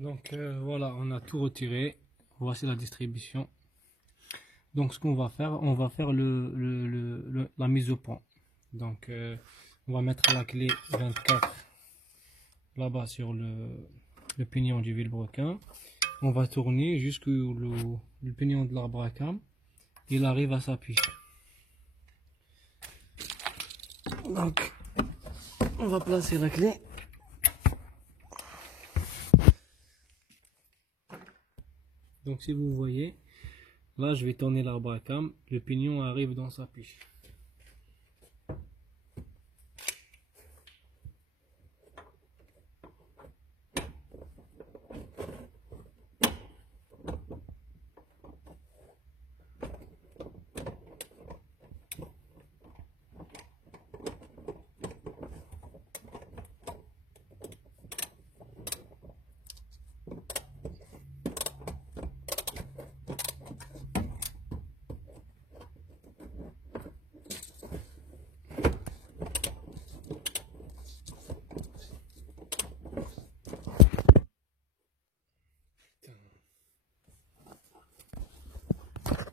Donc voilà, on a tout retiré. Voici la distribution. Donc ce qu'on va faire, on va faire la mise au point. Donc on va mettre la clé 24 là-bas sur le pignon du vilebrequin. On va tourner jusqu'au le pignon de l'arbre à cam. Il arrive à sa pige. Donc on va placer la clé. Donc si vous voyez, là je vais tourner l'arbre à cam, le pignon arrive dans sa pige.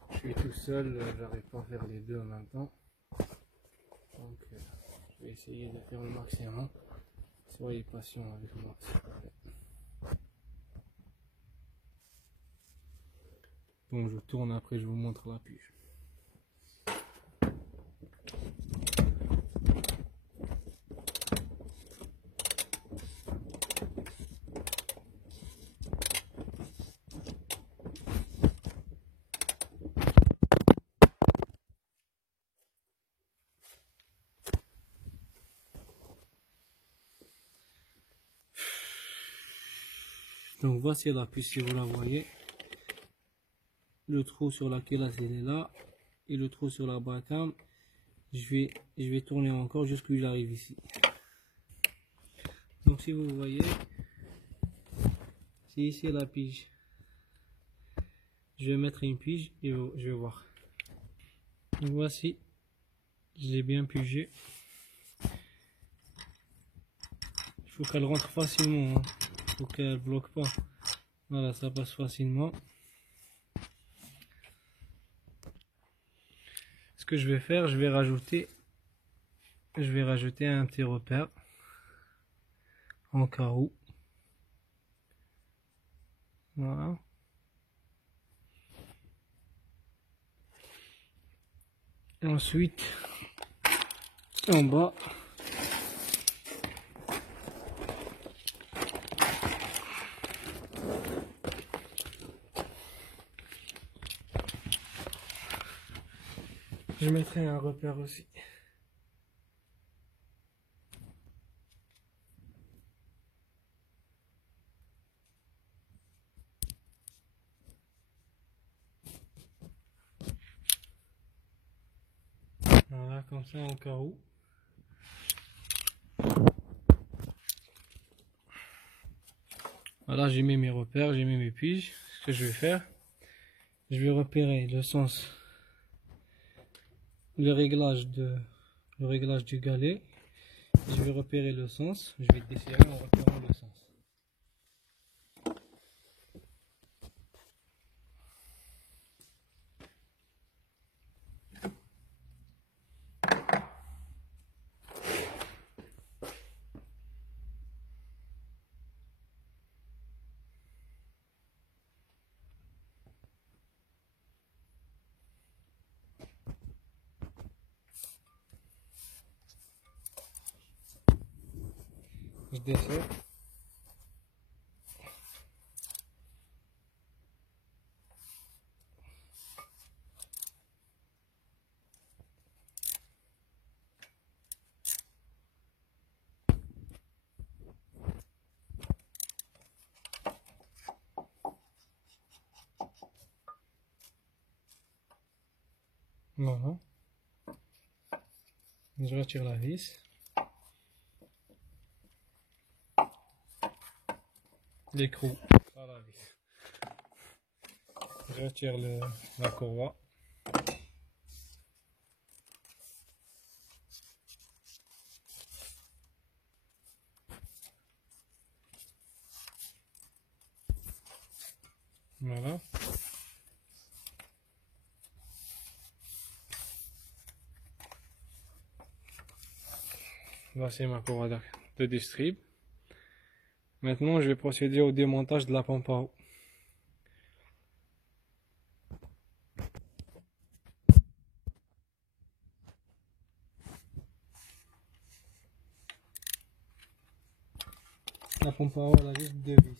Je suis tout seul, j'arrive pas à faire les deux en même temps. Donc je vais essayer de faire le maximum. Soyez patient avec moi, s'il vous plaît. Donc je tourne, après je vous montre la pige. Donc voici la pige, si vous la voyez. Le trou sur laquelle il est là. Et le trou sur la bracam. Je vais tourner encore jusqu'à il arrive ici. Donc si vous voyez, c'est ici la pige. Je vais mettre une pige et je vais voir. Donc voici, j'ai bien pigé. Il faut qu'elle rentre facilement, il faut qu'elle bloque pas. Voilà, ça passe facilement. Ce que je vais faire, je vais rajouter un petit repère en carreau. Voilà. Et ensuite, en bas, je mettrai un repère aussi. Voilà, comme ça en carreau. Voilà, j'ai mis mes repères, j'ai mis mes piges. Ce que je vais faire, je vais repérer le sens, le réglage du galet. Je vais repérer le sens. Je vais desserrer en repérant le sens. Je desserre. Voilà. Je retire la vis. L'écrou. Par la vis. Je retire la courroie. Voilà. Là, c'est ma courroie de distrib. Maintenant, je vais procéder au démontage de la pompe à eau. La pompe à eau, elle a juste deux vis.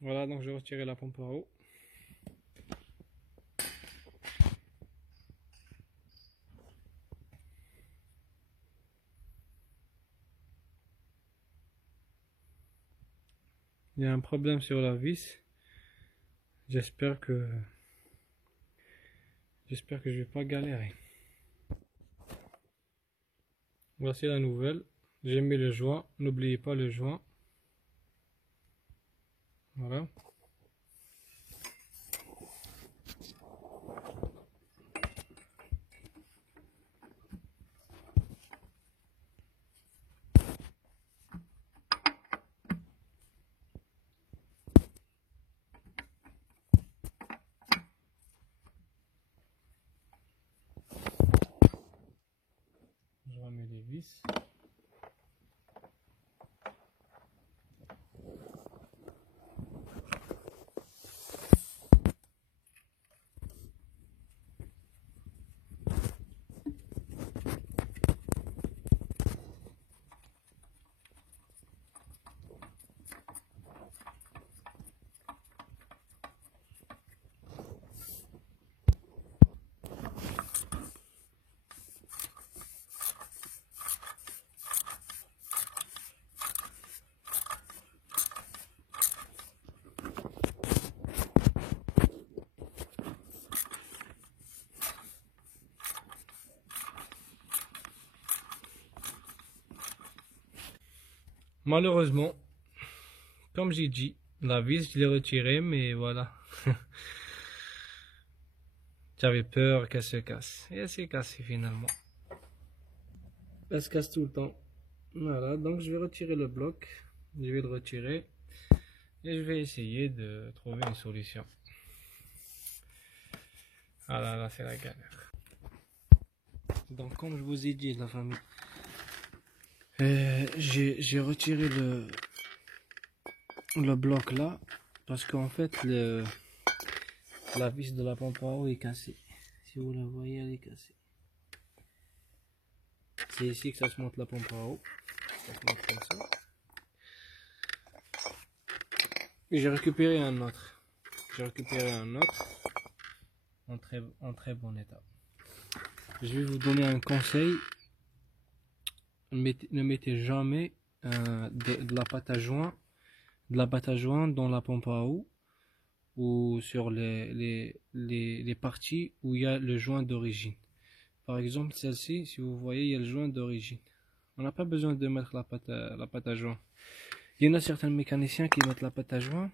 Voilà, donc je vais retirer la pompe à eau. Il y a un problème sur la vis. J'espère que je vais pas galérer. Voici la nouvelle. J'ai mis le joint. N'oubliez pas le joint. Voilà. Je remets les vis. Malheureusement, comme j'ai dit, la vis, je l'ai retirée, mais voilà. J'avais peur qu'elle se casse. Et elle s'est cassée finalement. Elle se casse tout le temps. Voilà, donc je vais retirer le bloc. Je vais le retirer. Et je vais essayer de trouver une solution. Ah là là, c'est la galère. Donc comme je vous ai dit, la famille, j'ai retiré le bloc là. Parce qu'en fait, la vis de la pompe à eau est cassée. Si vous la voyez, elle est cassée. C'est ici que ça se monte la pompe à eau. Ça se monte comme ça. Et j'ai récupéré un autre. En très bon état. Je vais vous donner un conseil. Ne mettez jamais de la pâte à joint dans la pompe à eau ou sur les parties où il y a le joint d'origine. Par exemple, celle-ci, si vous voyez, il y a le joint d'origine. On n'a pas besoin de mettre la pâte à joint. Il y en a certains mécaniciens qui mettent la pâte à joint.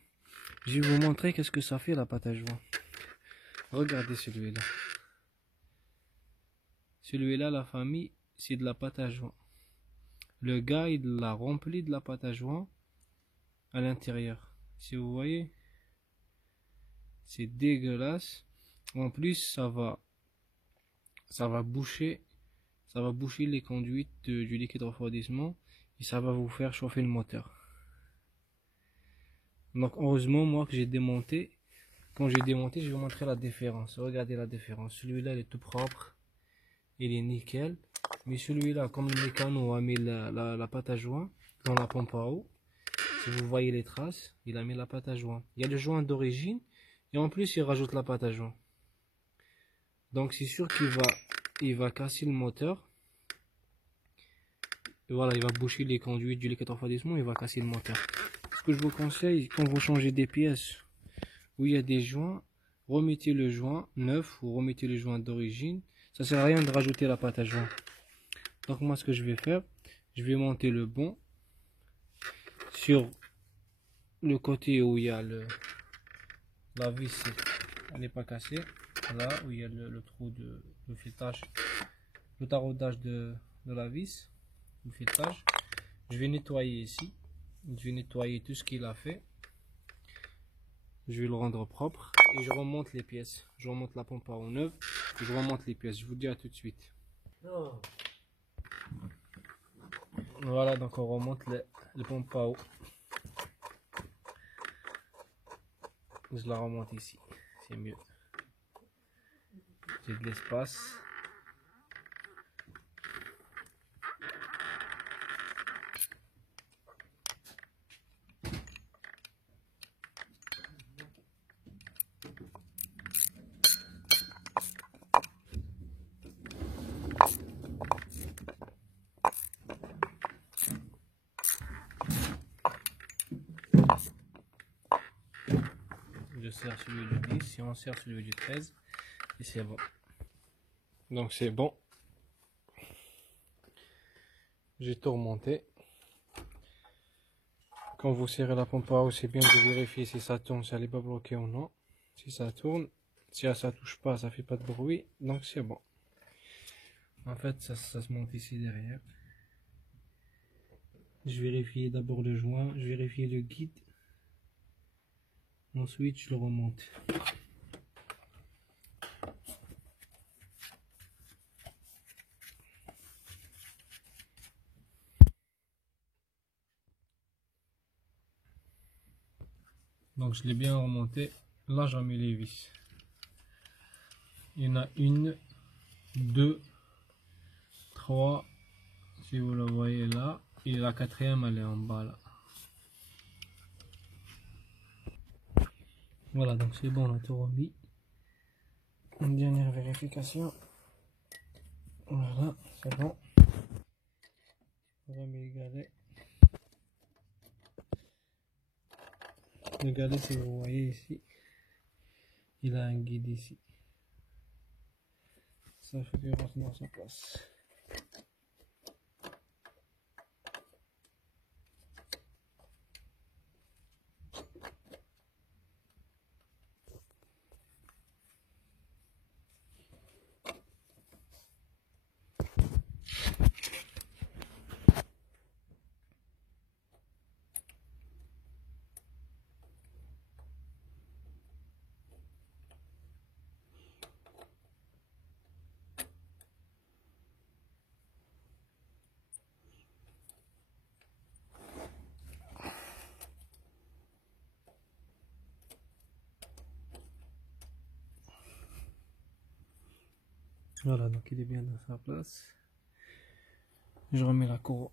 Je vais vous montrer qu'est-ce que ça fait la pâte à joint. Regardez celui-là. Celui-là, la famille, c'est de la pâte à joint. Le gars, il l'a rempli de la pâte à joint à l'intérieur. Si vous voyez, c'est dégueulasse. En plus, ça va boucher les conduites du liquide refroidissement et ça va vous faire chauffer le moteur. Donc heureusement moi que j'ai démonté. Quand j'ai démonté, je vais vous montrer la différence. Regardez la différence. Celui-là il est tout propre, il est nickel. Mais celui-là, comme le mécano a mis la pâte à joint dans la pompe à eau, si vous voyez les traces, il a mis la pâte à joint. Il y a le joint d'origine et en plus il rajoute la pâte à joint. Donc c'est sûr qu'il va casser le moteur. Et voilà, il va boucher les conduits du liquide refroidissement, il va casser le moteur. Ce que je vous conseille, quand vous changez des pièces où il y a des joints, remettez le joint neuf ou remettez le joint d'origine. Ça sert à rien de rajouter la pâte à joint. Donc moi ce que je vais faire, je vais monter le bon sur le côté où il y a la vis, elle n'est pas cassée, là où il y a le trou de le filetage, le taraudage de la vis, le filetage. Je vais nettoyer ici, je vais nettoyer tout ce qu'il a fait, je vais le rendre propre et je remonte les pièces, je remonte la pompe à eau neuve et je remonte les pièces. Je vous dis à tout de suite. Voilà, donc on remonte les pompes à eau. Je la remonte ici, c'est mieux. J'ai de l'espace. Je serre celui du 10 et on serre celui du 13 et c'est bon. Donc c'est bon. J'ai tout remonté. Quand vous serrez la pompe à eau, c'est bien de vérifier si ça tourne, si elle n'est pas bloquée ou non. Si ça tourne, si ça touche pas, ça fait pas de bruit, donc c'est bon. En fait, ça se monte ici derrière. Je vérifie d'abord le joint, je vérifie le guide. Ensuite, je le remonte. Donc, je l'ai bien remonté. Là, j'en mets les vis. Il y en a une, deux, trois, si vous le voyez là. Et la quatrième, elle est en bas là. Voilà, donc c'est bon, on a tout remis. Une dernière vérification. Voilà, c'est bon. On remet le galet. Le galet, si vous voyez ici, il a un guide ici. Ça fait qu'il rentre dans sa place. Voilà, donc il est bien dans sa place. Je remets la cour.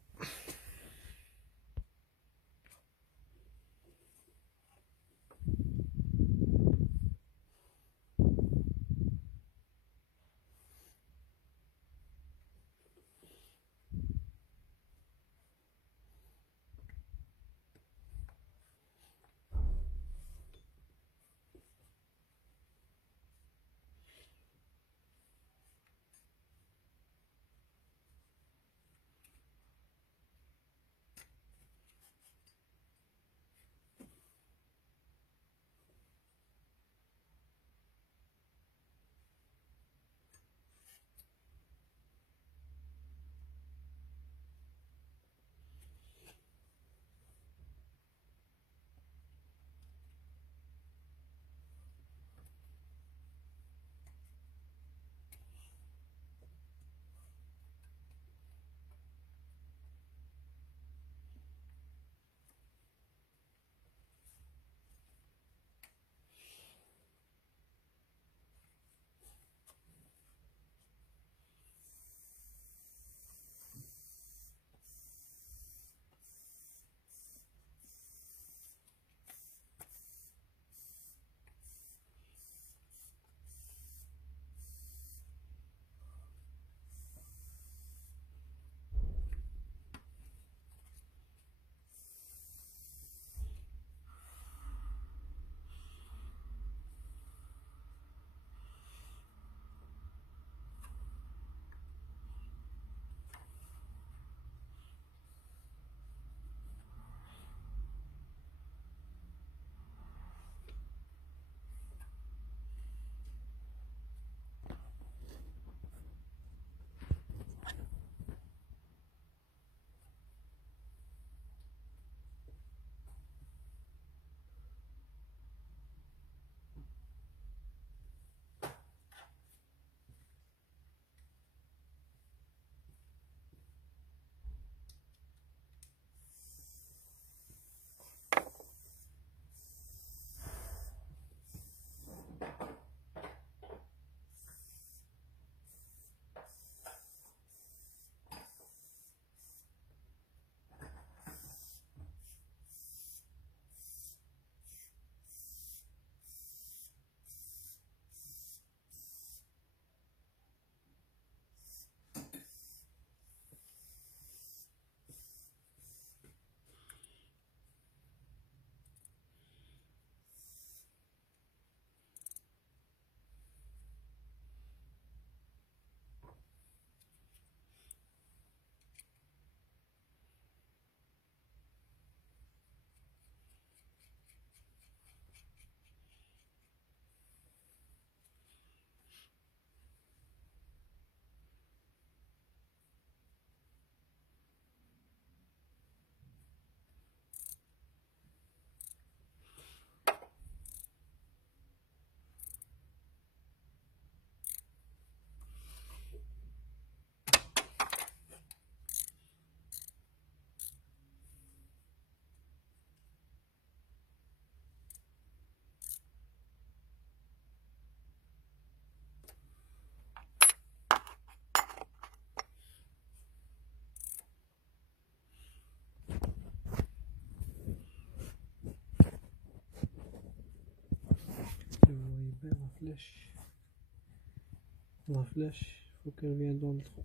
La flèche, il faut qu'elle vienne dans le trou.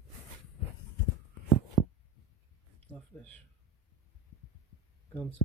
La flèche. Comme ça.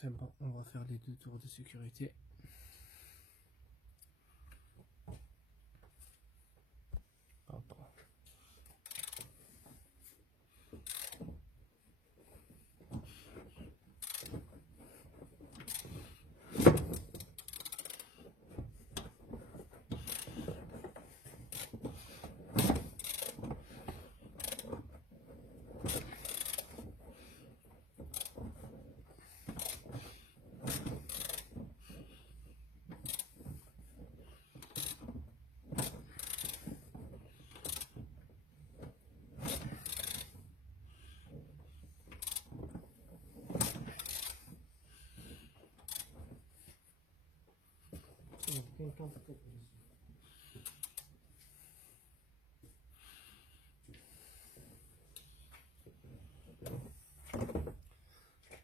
C'est bon, on va faire les 2 tours de sécurité. Pardon.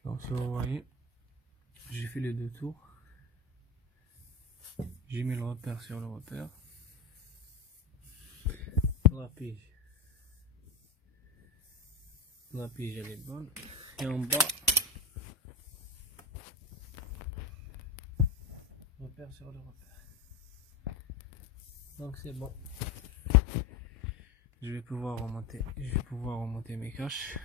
Donc si vous voyez, j'ai fait les 2 tours. J'ai mis le repère sur le repère. La pige elle est bonne. Et en bas, repère sur le repère. Donc c'est bon. Je vais pouvoir remonter mes caches.